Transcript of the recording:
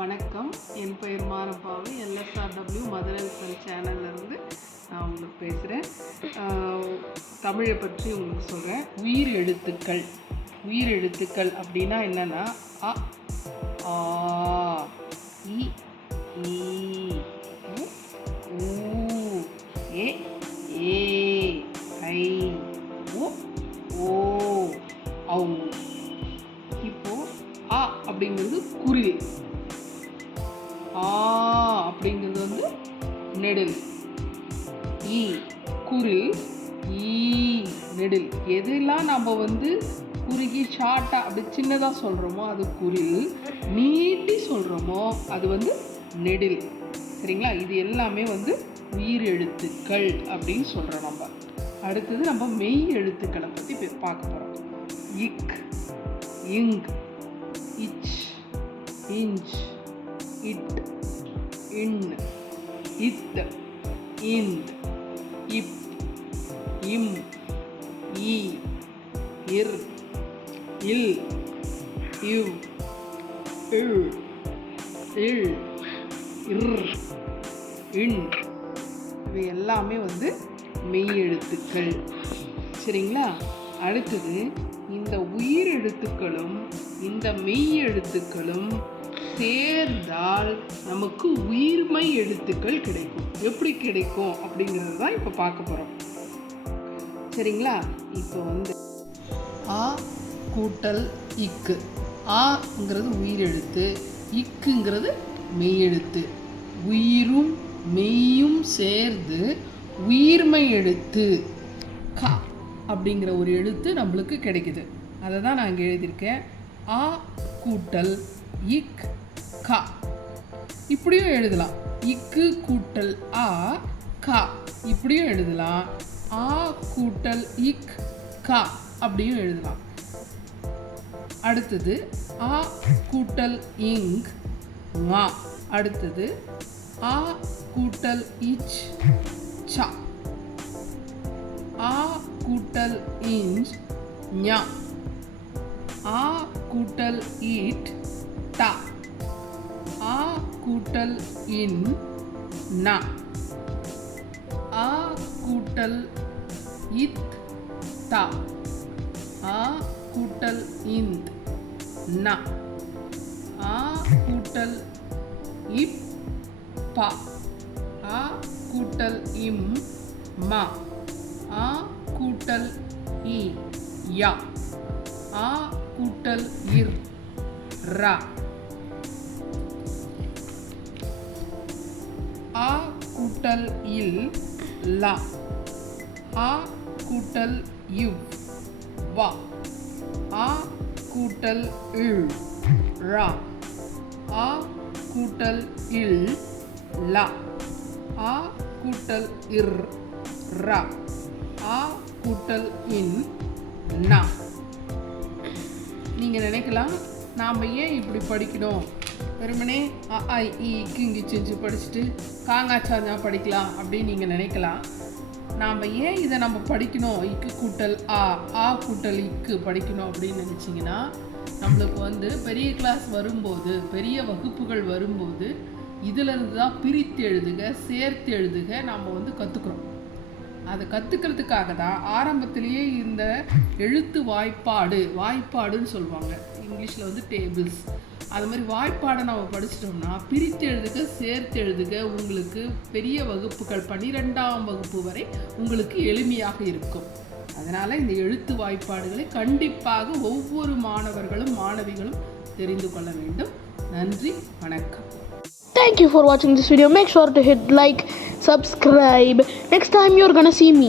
வணக்கம், என் பெயர் மாரப்பாவை. LSRW mother health சேனல்லேருந்து நான் உங்களுக்கு பேசுகிறேன். தமிழை பற்றி உங்களுக்கு சொல்கிறேன். உயிர் எழுத்துக்கள் அப்படின்னா என்னென்னா அ, ஆ, இ, ஈ, உ, ஏ, ஏ, ஐ, உ, ஓ, ஔ. இப்போது அ அப்படிங்கிறது குரில், ஆ அப்படிங்கிறது வந்து நெடில், ஈ குரில், ஈ நெடில். எதெல்லாம் நம்ம வந்து குறுகி ஷார்ட்டாக அப்படி சின்னதாக சொல்கிறோமோ அது குரில், நீட்டி சொல்கிறோமோ அது வந்து நெடில். சரிங்களா? இது எல்லாமே வந்து உயிர் எழுத்துக்கள் அப்படின்னு சொல்கிறோம். நம்ம அடுத்தது நம்ம மெய் எழுத்துக்களை பற்றி பார்க்க போகிறோம். இக், இங், இச், இஞ்ச், இட், இன், இத், இந்த், இப், இம், ஈ, இர், இல், இவ், இள், இல், இர், இன். இவை எல்லாமே வந்து மெய் எழுத்துக்கள். சரிங்களா? அடுத்தது இந்த உயிர் எழுத்துக்களும் இந்த மெய் எழுத்துக்களும் சேர்ந்தால் நமக்கு உயிர்மை எழுத்துக்கள் கிடைக்கும். எப்படி கிடைக்கும் அப்படிங்கிறது தான் இப்போ பார்க்க போகிறோம். சரிங்களா? இப்போ வந்து ஆ கூட்டல் இக்கு. ஆங்கிறது உயிர் எழுத்து, இக்குங்கிறது மெய் எழுத்து. உயிரும் மெய்யும் சேர்ந்து உயிர்மை எழுத்து க அப்படிங்கிற ஒரு எழுத்து நம்மளுக்கு கிடைக்குது. அதை தான் நான் இங்கே எழுதியிருக்கேன். ஆ கூட்டல் இக் க. இப்படியும் எழுதலாம். இக்கு கூட்டல் ஆ க இப்படியும் எழுதலாம். ஆ கூட்டல் இக் க அப்படியும் எழுதலாம். அடுத்தது ஆ கூட்டல் இங் ஙா. அடுத்தது ஆ கூட்டல் இச் ச. ஆ கூட்டல் இஞ்ச் ஞா. ஆ கூட்டல் ஈட் ட. ஆ கூட்டல் இன் ந. ஆ கூட்டல் இத் த. ஆ கூட்டல் இந்த் ந. ஆ கூட்டல் இப் ப. ஆ கூட்டல் இம் ம. ஆ கூட்டல் இ ய. ஆ கூட்டல் இர் ர. ஆ கூட்டல் இல் ல. ஆ கூட்டல் இவ் வ. ஆ கூட்டல் இல் ர. ஆ கூட்டல் இல் ல. ஆ கூட்டல் இர் ர. ஆ கூட்டல் இன் ந. நீங்கள் நினைக்கலாம், நாம் ஏன் இப்படி படிக்கணும், வெறுமனே அ ஆ இ கிங்கி செஞ்சு படிச்சுட்டு காங்காச்சாஞ்சா படிக்கலாம் அப்படின்னு நீங்கள் நினைக்கலாம். நாம் ஏன் இதை நம்ம படிக்கணும், இக்கு கூட்டல் ஆ, ஆ கூட்டல் இக்கு படிக்கணும் அப்படின்னு நினச்சிங்கன்னா, நம்மளுக்கு வந்து பெரிய கிளாஸ் வரும்போது, பெரிய வகுப்புகள் வரும்போது இதிலிருந்து தான் பிரித்து எழுதுக, சேர்த்து எழுதுக நாம் வந்து கற்றுக்குறோம். அதை கற்றுக்கிறதுக்காக தான் ஆரம்பத்திலேயே இந்த எழுத்து வாய்ப்பாடுன்னு சொல்லுவாங்க. இங்கிலீஷில் வந்து டேபிள்ஸ். அது மாதிரி வாய்ப்பாடை நம்ம படிச்சிட்டோம்னா பிரித்து எழுதுக, சேர்த்து எழுதுக உங்களுக்கு பெரிய வகுப்புகள் 12ஆம் வகுப்பு வரை உங்களுக்கு எளிமையாக இருக்கும். அதனால் இந்த எழுத்து வாய்ப்பாடுகளை கண்டிப்பாக ஒவ்வொரு மாணவர்களும் மாணவிகளும் தெரிந்து கொள்ள வேண்டும். நன்றி, வணக்கம். Thank you for watching this video. Make sure to hit like, subscribe. Next time you're gonna see me.